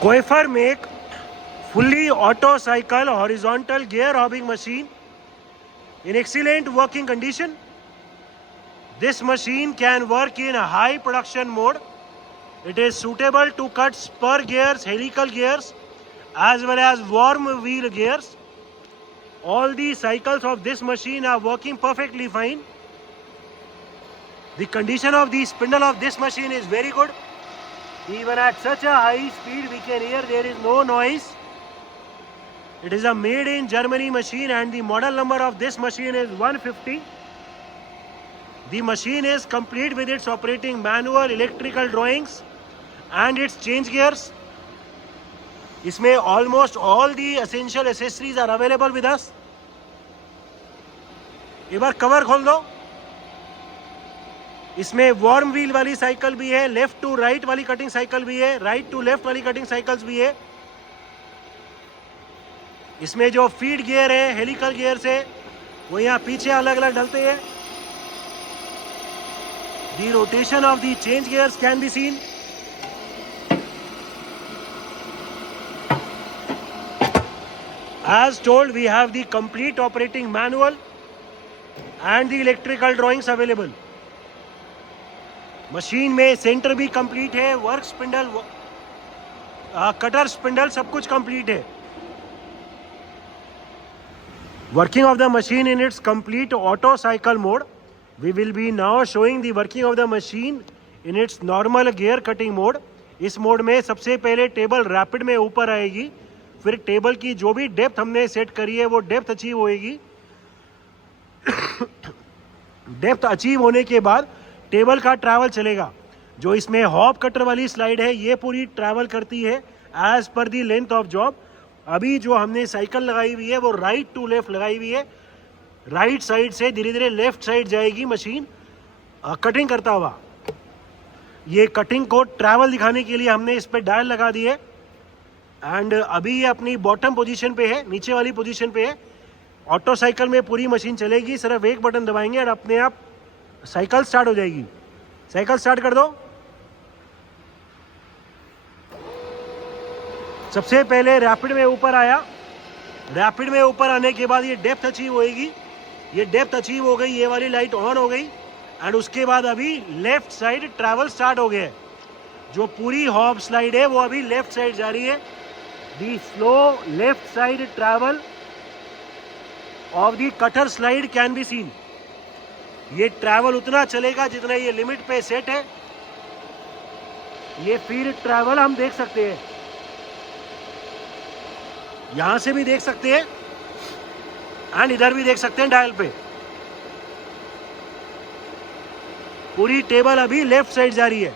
Koifer make fully auto cycle horizontal gear hobbing machine in excellent working condition. This machine can work in a high production mode. It is suitable to cut spur gears, helical gears, as well as worm wheel gears. All the cycles of this machine are working perfectly fine. The condition of the spindle of this machine is very good. Even at such a high speed we can hear there is no noise. It is a made in Germany machine and the model number of this machine is 150. The machine is complete with its operating manual, electrical drawings and its change gears. इसमें almost all the essential accessories are available with us. एक बार cover खोल दो. इसमें warm wheel वाली cycle भी है, left to right वाली cutting cycle भी है, राइट टू लेफ्ट वाली कटिंग साइकिल्स भी है. इसमें जो फीड गियर है, हेलिकल गियर्स है, वो यहाँ पीछे अलग अलग डलते हैं. The rotation of the change gears can be seen. As told, we have the complete operating manual and the electrical drawings available. Machine में सेंटर भी कंप्लीट है, वर्क स्पिंडल, कटर स्पिंडल सब कुछ कंप्लीट है. Working of the machine in its complete auto cycle mode. We will be now showing the working of the machine in its normal gear cutting mode. इस mode में सबसे पहले table rapid में ऊपर आएगी, फिर टेबल की जो भी डेप्थ हमने सेट करी है वो डेप्थ अचीव होएगी. डेप्थ अचीव होने के बाद टेबल का ट्रैवल चलेगा. जो इसमें हॉप कटर वाली स्लाइड है ये पूरी ट्रैवल करती है as per the length of job. अभी जो हमने साइकिल लगाई हुई है वो राइट टू लेफ्ट लगाई हुई है. राइट साइड से धीरे धीरे लेफ्ट साइड जाएगी मशीन कटिंग करता हुआ. ये कटिंग को ट्रैवल दिखाने के लिए हमने इस पर डायल लगा दी है. एंड अभी ये अपनी बॉटम पोजीशन पे है, नीचे वाली पोजीशन पे है. ऑटो साइकिल में पूरी मशीन चलेगी, सिर्फ एक बटन दबाएंगे और अपने आप साइकिल स्टार्ट हो जाएगी. साइकिल स्टार्ट कर दो. सबसे पहले रैपिड में ऊपर आया. रैपिड में ऊपर आने के बाद ये डेप्थ अचीव होएगी. ये डेप्थ अचीव हो गई, ये वाली लाइट ऑन हो गई. एंड उसके बाद अभी लेफ्ट साइड ट्रैवल स्टार्ट हो गया है. जो पूरी हॉप स्लाइड है वो अभी लेफ्ट साइड जा रही है. The slow left side travel of the cutter slide can be seen. ये ट्रैवल उतना चलेगा जितना ये लिमिट पे सेट है. ये फिर ट्रैवल हम देख सकते हैं, यहां से भी देख सकते हैं एंड इधर भी देख सकते हैं डायल पे. पूरी टेबल अभी लेफ्ट साइड जा रही है.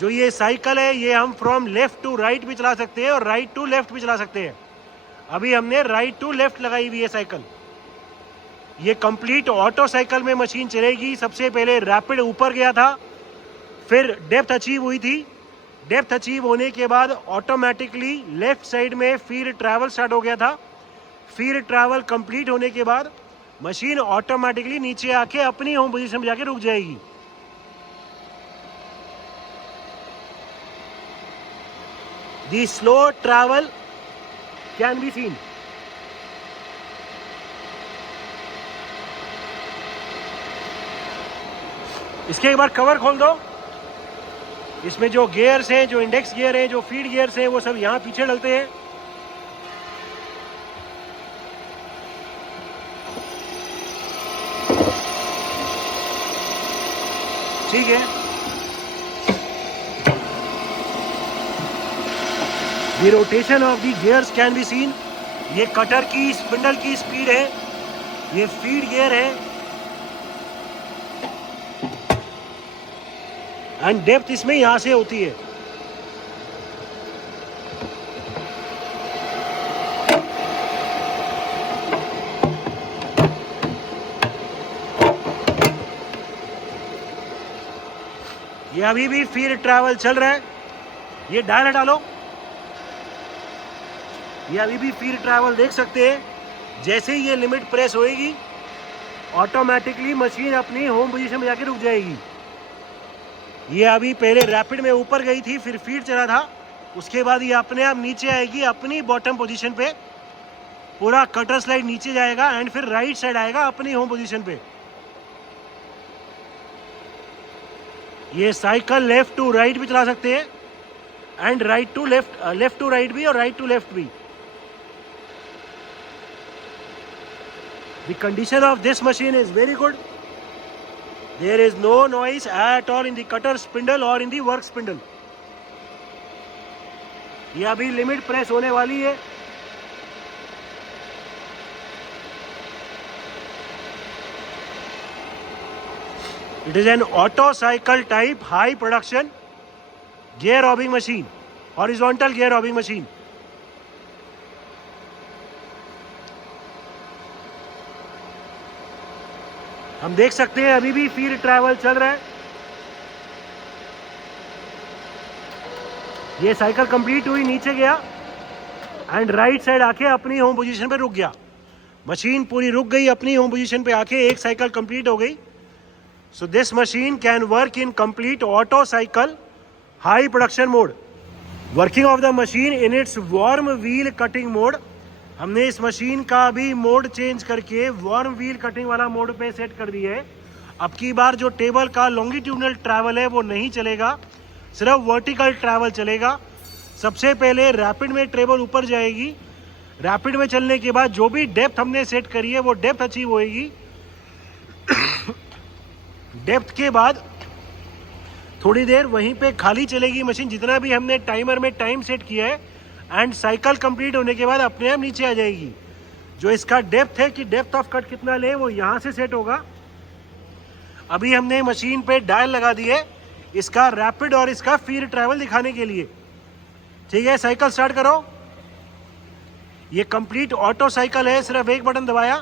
जो ये साइकिल है ये हम फ्रॉम लेफ्ट टू राइट भी चला सकते हैं और राइट टू लेफ्ट भी चला सकते हैं. अभी हमने राइट टू लेफ्ट लगाई हुई है साइकिल. ये कंप्लीट ऑटो साइकिल में मशीन चलेगी. सबसे पहले रैपिड ऊपर गया था, फिर डेप्थ अचीव हुई थी. डेप्थ अचीव होने के बाद ऑटोमेटिकली लेफ्ट साइड में फिर ट्रैवल स्टार्ट हो गया था. फिर ट्रैवल कंप्लीट होने के बाद मशीन ऑटोमेटिकली नीचे आके अपनी होम पोजीशन में जाके रुक जाएगी. The slow travel can be seen. इसके एक बार कवर खोल दो. इसमें जो गियर्स हैं, जो इंडेक्स गियर हैं, जो फीड गियर्स हैं, वो सब यहाँ पीछे डलते हैं. ठीक है. The rotation of the gears can be seen. ये कटर की स्पिंडल की स्पीड है, ये फीड गियर है एंड डेप्थ इसमें यहां से होती है. ये अभी भी फिर ट्रैवल चल रहा है. ये डायल डालो. ये अभी भी फिर ट्रैवल देख सकते हैं. जैसे ही ये लिमिट प्रेस होएगी ऑटोमेटिकली मशीन अपनी होम पोजीशन में जाके रुक जाएगी. ये अभी पहले रैपिड में ऊपर गई थी, फिर फीड चला था, उसके बाद ये अपने आप नीचे आएगी अपनी बॉटम पोजीशन पे, पूरा कटर स्लाइड नीचे जाएगा एंड फिर राइट साइड आएगा अपनी होम पोजीशन पे। ये साइकिल लेफ्ट टू राइट भी चला सकते हैं and right to left, left to right भी और राइट टू लेफ्ट भी। The condition of this machine is very good. There is no noise at all in the cutter spindle or in the work spindle. ये अभी limit press होने वाली है। It is an auto cycle type high production gear robbing machine, horizontal gear robbing machine. हम देख सकते हैं अभी भी फील्ड ट्रैवल चल रहा है। ये साइकिल कंप्लीट हुई, नीचे गया एंड राइट साइड आके अपनी होम पोजीशन पे रुक गया। मशीन पूरी रुक गई अपनी होम पोजीशन पे आके, एक साइकिल कंप्लीट हो गई। So this machine can work in complete auto cycle high production mode. Working of the machine in its worm wheel cutting mode. हमने इस मशीन का भी मोड चेंज करके वर्म व्हील कटिंग वाला मोड पे set कर दिया है। अब की बार जो टेबल का लॉन्गिट्यूडनल ट्रैवल है वो नहीं चलेगा, सिर्फ वर्टिकल ट्रैवल चलेगा। सबसे पहले रैपिड में टेबल ऊपर जाएगी, रैपिड में चलने के बाद जो भी डेप्थ हमने सेट करी है वो डेप्थ अचीव होएगी। डेप्थ के बाद थोड़ी देर वहीं पे खाली चलेगी मशीन, जितना भी हमने टाइमर में टाइम सेट किया है, एंड साइकिल कंप्लीट होने के बाद अपने आप नीचे आ जाएगी। जो इसका डेप्थ है कि डेप्थ ऑफ कट कितना ले वो यहाँ से सेट होगा। अभी हमने मशीन पे डायल लगा दिए इसका रैपिड और इसका फील्ड ट्रैवल दिखाने के लिए। ठीक है, साइकिल स्टार्ट करो। ये कंप्लीट ऑटो साइकिल है, सिर्फ एक बटन दबाया,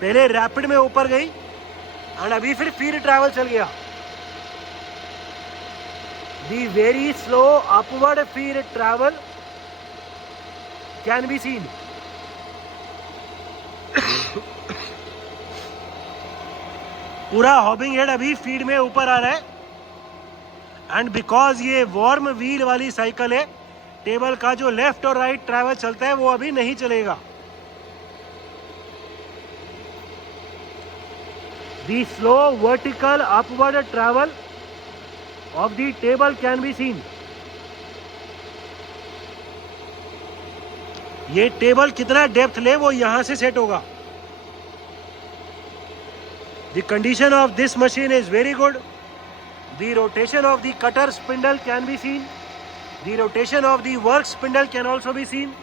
पहले रैपिड में ऊपर गई एंड अभी फिर फील्ड ट्रैवल चल गया। The very slow upward field travel can be seen. पूरा हॉबिंग हेड अभी फीड में ऊपर आ रहा है एंड बिकॉज ये वार्म व्हील वाली साइकिल है, टेबल का जो लेफ्ट और राइट ट्रैवल चलता है वो अभी नहीं चलेगा। The slow vertical upward travel of the table can be seen. ये टेबल कितना डेप्थ ले वो यहां से सेट होगा। The condition of this machine is very good. The rotation of the cutter spindle can be seen. The rotation of the work spindle can also be seen.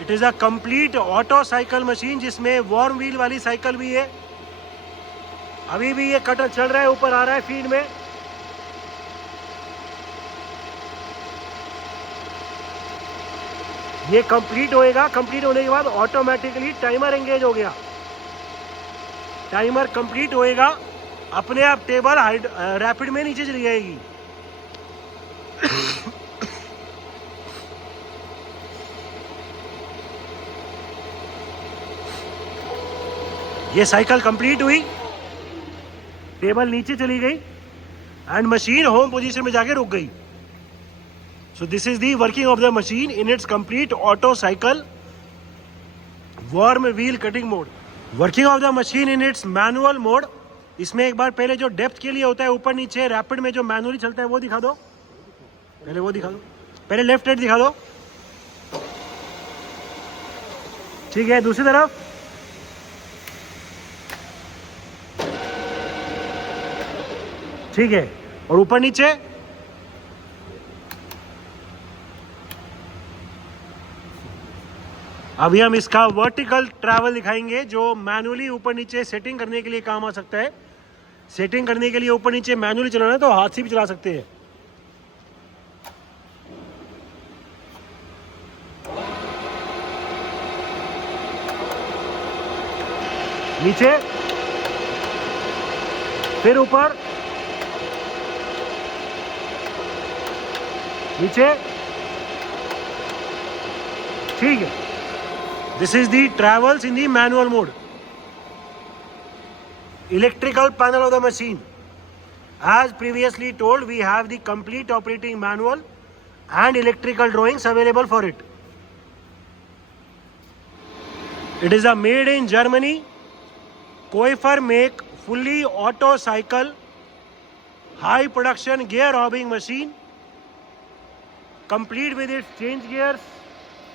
It is a complete auto cycle machine जिसमें warm wheel वाली cycle भी है। अभी भी ये cutter चल रहा है, ऊपर आ रहा है फीड में। ये कंप्लीट होएगा, कंप्लीट होने के बाद ऑटोमेटिकली टाइमर एंगेज हो गया। टाइमर कंप्लीट होएगा, अपने आप टेबल रैपिड में नीचे चली जाएगी। ये साइकिल कंप्लीट हुई, टेबल नीचे चली गई एंड मशीन होम पोजीशन में जाके रुक गई। So this is the working of the machine in its complete auto cycle warm wheel cutting mode. Working of the machine in its manual mode. इसमें एक बार पहले जो डेप्थ के लिए होता है ऊपर नीचे, रैपिड में जो मैनुअली चलता है वो दिखा दो। पहले वो दिखा दो, पहले लेफ्ट राइट दिखा दो। ठीक है, दूसरी तरफ। ठीक है, और ऊपर नीचे। अभी हम इसका वर्टिकल ट्रैवल दिखाएंगे जो मैनुअली ऊपर नीचे सेटिंग करने के लिए काम आ सकता है। सेटिंग करने के लिए ऊपर नीचे मैनुअली चलाना है तो हाथ से भी चला सकते हैं। नीचे, फिर ऊपर, नीचे। ठीक है, this is the travels in the manual mode. Electrical panel of the machine. As previously told, we have the complete operating manual and electrical drawings available for it. It is a made in Germany, Koifer make fully auto cycle, high production gear robbing machine, complete with its change gears,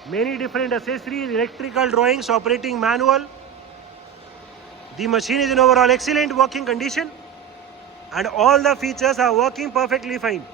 many different accessories, electrical drawings, operating manual. The machine is in overall excellent working condition and all the features are working perfectly fine.